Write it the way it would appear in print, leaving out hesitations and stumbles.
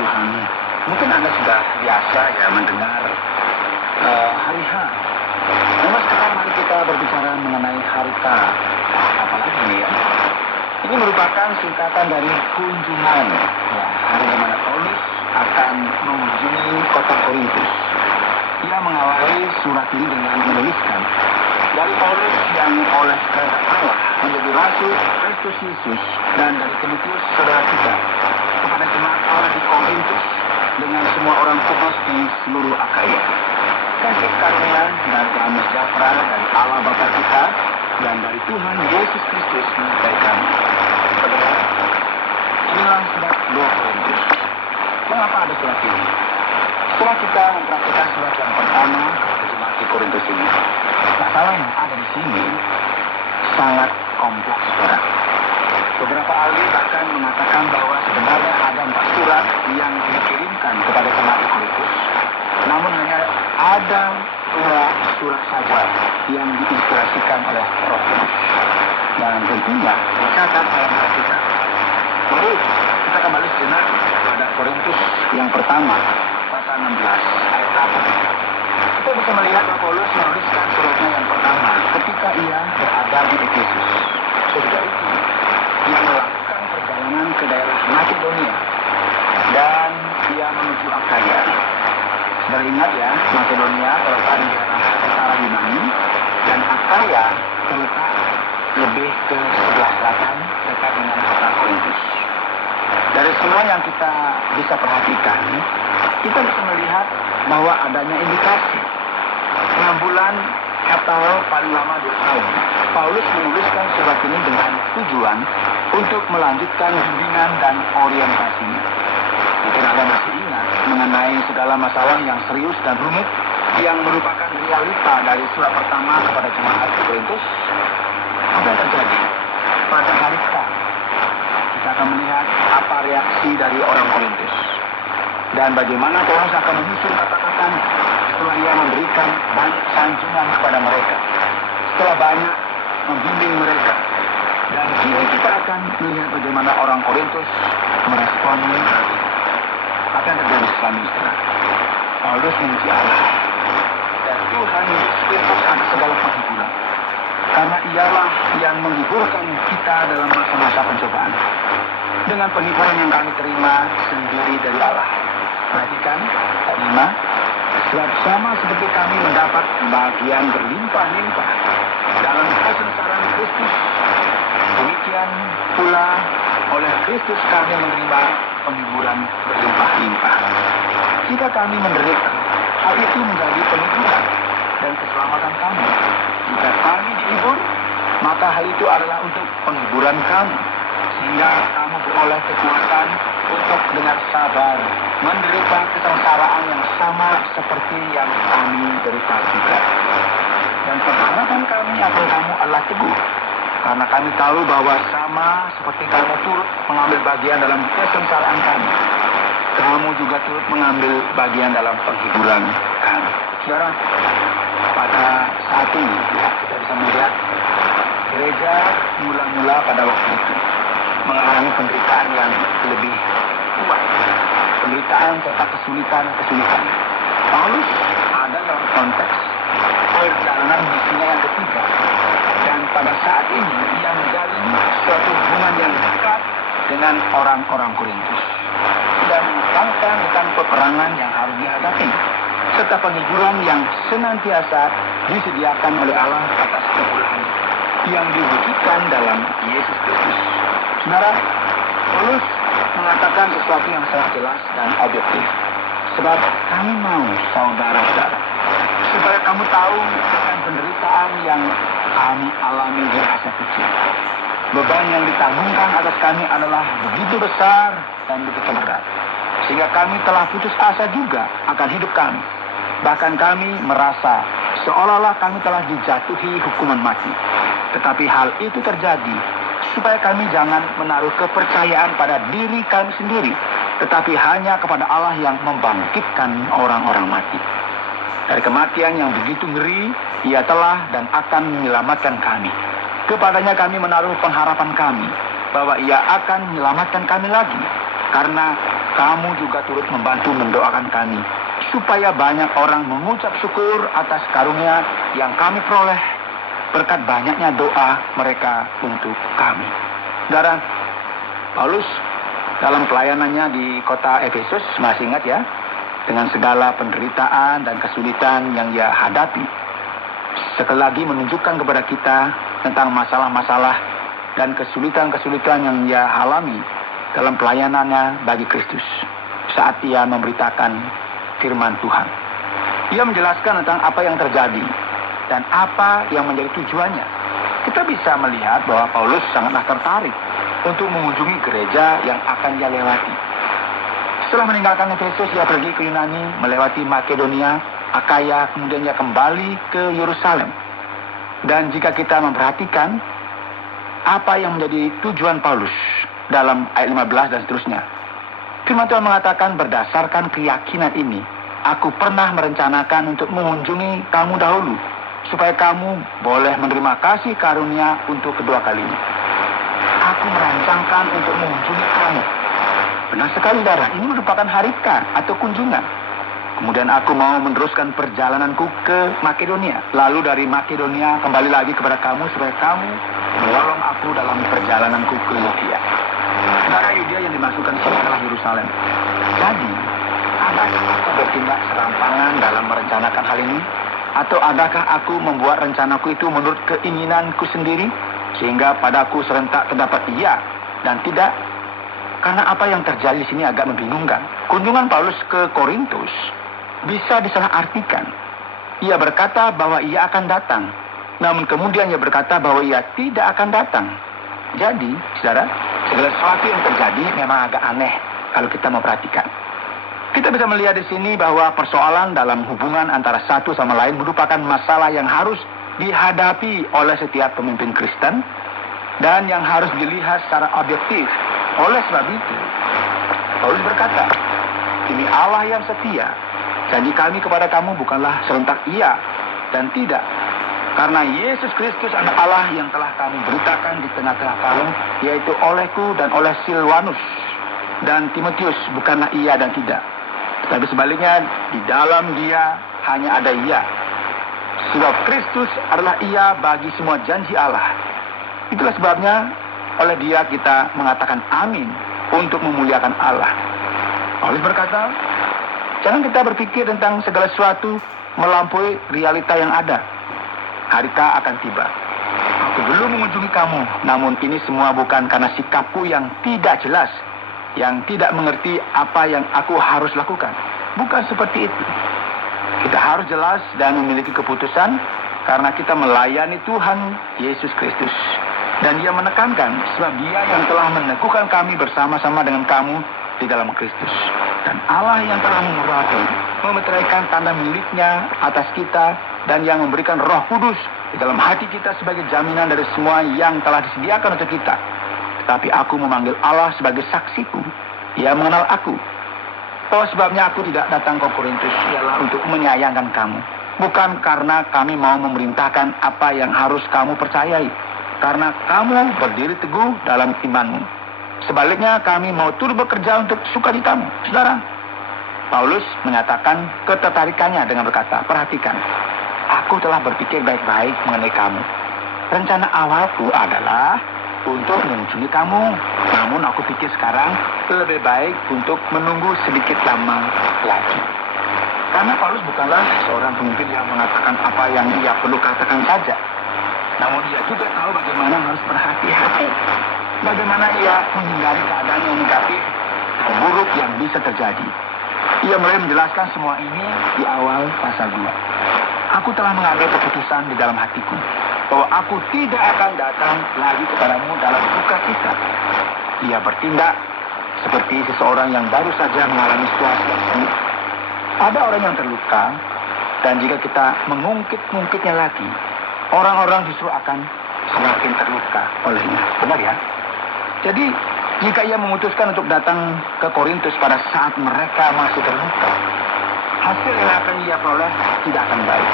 Tuhan, mungkin Anda sudah biasa ya mendengar hari H. Namun sekarang mari kita berbicara mengenai hari K. Apalagi ini ya? Ini merupakan singkatan dari kunjungan. Ya, hari di mana Paulus akan mengunjungi kota Korintus. Ia mengawali surat ini dengan menuliskan, dari Paulus yang oleh kehendak Allah menjadi rasul Kristus Yesus, dan dari Timotius saudara kita, kepada jemaat Allah di Korintus dengan semua orang kudus di seluruh Akaya. Kasih karunia dan damai sejahtera dari Allah Bapa kita dan dari Tuhan Yesus Kristus menyertai kami. Saudara, inilah surat 2 Korintus. Mengapa ada surat ini? Setelah kita memperhatikan surat yang pertama kepada jemaat di Korintus ini, masalah yang ada di sini sangat kompleks, saudara. Beberapa ahli bahkan mengatakan bahwa sebenarnya ada 4 surat yang dikirimkan kepada jemaat di Korintus, namun hanya ada 2 surat saja yang diinspirasikan oleh Roh Kudus. Dan tentunya dicatat dalam kita. Mari kita kembali sejenak pada Korintus yang pertama, pasal 16 ayat 8. Kita bisa melihat bahwa Paulus menuliskan suratnya yang pertama ketika ia berada di Efesus. Sejak itu, ia melakukan perjalanan ke daerah Makedonia dan ia menuju Akaya. Saudara ingat ya, Makedonia terletak di daerah utara Yunani dan Akaya terletak lebih ke sebelah selatan dekat dengan kota Korintus. Dari semua yang kita bisa perhatikan, kita bisa melihat bahwa adanya indikasi 6 bulan atau paling lama 2 tahun. Paulus menuliskan surat ini dengan tujuan untuk melanjutkan bimbingan dan orientasinya. Mungkin Anda masih ingat mengenai segala masalah yang serius dan rumit yang merupakan realita dari surat pertama kepada jemaat di Korintus. Apa yang terjadi pada hari K? Kita akan melihat apa reaksi dari orang Korintus dan bagaimana Paulus akan menyusun kata-katanya setelah ia memberikan banyak sanjungan kepada mereka, setelah banyak membimbing mereka. Dan kini kita akan melihat bagaimana orang Korintus meresponi apa yang terjadi selanjutnya. Paulus memuji Allah dan Tuhan Yesus Kristus atas segala penghiburan, karena ialah yang menghiburkan kita dalam masa-masa pencobaan dengan penghiburan yang kami terima sendiri dari Allah. Perhatikan ayat 5. Sebab sama seperti kami mendapat bagian berlimpah-limpah dalam kesengsaraan Kristus, demikian pula oleh Kristus kami menerima penghiburan berlimpah-limpah. Jika kami menderita, hal itu menjadi penghiburan dan keselamatan kami. Jika kami dihibur, maka hal itu adalah untuk penghiburan kami, sehingga kamu beroleh kekuatan untuk dengan sabar menderita kesengsaraan yang sama seperti yang kami derita juga. Dan pengharapan kami akan kamu adalah teguh, karena kami tahu bahwa sama seperti kamu turut mengambil bagian dalam kesengsaraan kami, kamu juga turut mengambil bagian dalam penghiburan kami. Saudara, pada saat ini ya, kita bisa melihat gereja mula-mula pada waktu itu mengalami penderitaan yang lebih kuat, penderitaan serta kesulitan. Paulus ada dalam konteks perjalanan misinya yang ketiga, dan pada saat ini ia menjalin suatu hubungan yang dekat dengan orang-orang Korintus. Ia menekankan tentang peperangan yang harus dihadapi serta penghiburan yang senantiasa disediakan oleh Allah atas kepulangan yang diwujudkan dalam Yesus Kristus. Saudara, Paulus mengatakan sesuatu yang sangat jelas dan objektif. Sebab kami mau, saudara-saudara, supaya kamu tahu akan penderitaan yang kami alami di masa kecil. Beban yang ditanggungkan atas kami adalah begitu besar dan begitu berat, sehingga kami telah putus asa juga akan hidup kami. Bahkan kami merasa seolah-olah kami telah dijatuhi hukuman mati. Tetapi hal itu terjadi supaya kami jangan menaruh kepercayaan pada diri kami sendiri, tetapi hanya kepada Allah yang membangkitkan orang-orang mati. Dari kematian yang begitu ngeri, Ia telah dan akan menyelamatkan kami. Kepadanya kami menaruh pengharapan kami bahwa Ia akan menyelamatkan kami lagi. Karena kamu juga turut membantu mendoakan kami, supaya banyak orang mengucap syukur atas karunia yang kami peroleh berkat banyaknya doa mereka untuk kami. Saudara, Paulus dalam pelayanannya di kota Efesus, masih ingat ya, dengan segala penderitaan dan kesulitan yang ia hadapi, sekali lagi menunjukkan kepada kita tentang masalah-masalah dan kesulitan-kesulitan yang ia alami dalam pelayanannya bagi Kristus saat ia memberitakan firman Tuhan. Ia menjelaskan tentang apa yang terjadi dan apa yang menjadi tujuannya. Kita bisa melihat bahwa Paulus sangatlah tertarik untuk mengunjungi gereja yang akan ia lewati. Setelah meninggalkan Efesus, ia pergi ke Yunani, melewati Makedonia, Akaya, kemudian ia kembali ke Yerusalem. Dan jika kita memperhatikan apa yang menjadi tujuan Paulus dalam ayat 15 dan seterusnya, firman Tuhan mengatakan, berdasarkan keyakinan ini, aku pernah merencanakan untuk mengunjungi kamu dahulu, supaya kamu boleh menerima kasih karunia untuk kedua kalinya. Aku merancangkan untuk mengunjungi kamu. Benar sekali, saudara, ini merupakan harika atau kunjungan. Kemudian aku mau meneruskan perjalananku ke Makedonia. Lalu dari Makedonia kembali lagi kepada kamu, supaya kamu menolong aku dalam perjalananku ke Yudea. Saudara, Yudea yang dimasukkan sini adalah Yerusalem. Jadi, adakah aku bertindak serampangan dalam merencanakan hal ini? Atau adakah aku membuat rencanaku itu menurut keinginanku sendiri, sehingga padaku serentak terdapat iya dan tidak? Karena apa yang terjadi di sini agak membingungkan. Kunjungan Paulus ke Korintus bisa disalahartikan. Ia berkata bahwa ia akan datang, namun kemudian ia berkata bahwa ia tidak akan datang. Jadi, saudara, segala sesuatu yang terjadi memang agak aneh kalau kita mau perhatikan. Kita bisa melihat di sini bahwa persoalan dalam hubungan antara satu sama lain merupakan masalah yang harus dihadapi oleh setiap pemimpin Kristen dan yang harus dilihat secara objektif. Oleh sebab itu, Paulus berkata, demi Allah yang setia, janji kami kepada kamu bukanlah serentak iya dan tidak. Karena Yesus Kristus anak Allah yang telah kami beritakan di tengah-tengah kamu, yaitu olehku dan oleh Silwanus dan Timotius, bukanlah iya dan tidak. Tapi sebaliknya, di dalam dia hanya ada iya. Sebab Kristus adalah iya bagi semua janji Allah. Itulah sebabnya oleh dia kita mengatakan amin untuk memuliakan Allah. Paulus berkata, jangan kita berpikir tentang segala sesuatu melampaui realita yang ada. Harika akan tiba. Aku belum mengunjungi kamu, namun ini semua bukan karena sikapku yang tidak jelas, yang tidak mengerti apa yang aku harus lakukan. Bukan seperti itu. Kita harus jelas dan memiliki keputusan karena kita melayani Tuhan Yesus Kristus. Dan dia menekankan, sebab dia yang telah meneguhkan kami bersama-sama dengan kamu di dalam Kristus. Dan Allah yang telah memurahkan, memeteraikan tanda miliknya atas kita, dan yang memberikan Roh Kudus di dalam hati kita sebagai jaminan dari semua yang telah disediakan untuk kita. Tetapi aku memanggil Allah sebagai saksiku. Dia mengenal aku. Oh, sebabnya aku tidak datang ke Korintus ialah untuk menyayangkan kamu. Bukan karena kami mau memerintahkan apa yang harus kamu percayai. Karena kamu berdiri teguh dalam imanmu. Sebaliknya kami mau turut bekerja untuk sukacitamu. Saudara, Paulus menyatakan ketertarikannya dengan berkata, perhatikan, aku telah berpikir baik-baik mengenai kamu. Rencana awalku adalah untuk mengunjungi kamu. Namun aku pikir sekarang lebih baik untuk menunggu sedikit lama lagi. Karena Paulus bukanlah seorang pemimpin yang mengatakan apa yang ia perlu katakan saja. Namun ia juga tahu bagaimana harus berhati-hati. Bagaimana ia menghindari keadaan yang negatif dan buruk yang bisa terjadi. Ia mulai menjelaskan semua ini di awal pasal 2. Aku telah mengambil keputusan di dalam hatiku bahwa aku tidak akan datang lagi kepadamu dalam duka cita. Ia bertindak seperti seseorang yang baru saja mengalami situasi yang sulit. Ada orang yang terluka, dan jika kita mengungkit-ungkitnya lagi, orang-orang justru akan semakin terluka olehnya. Benar ya? Jadi, jika ia memutuskan untuk datang ke Korintus pada saat mereka masih terluka, hasil yang akan ia peroleh tidak akan baik.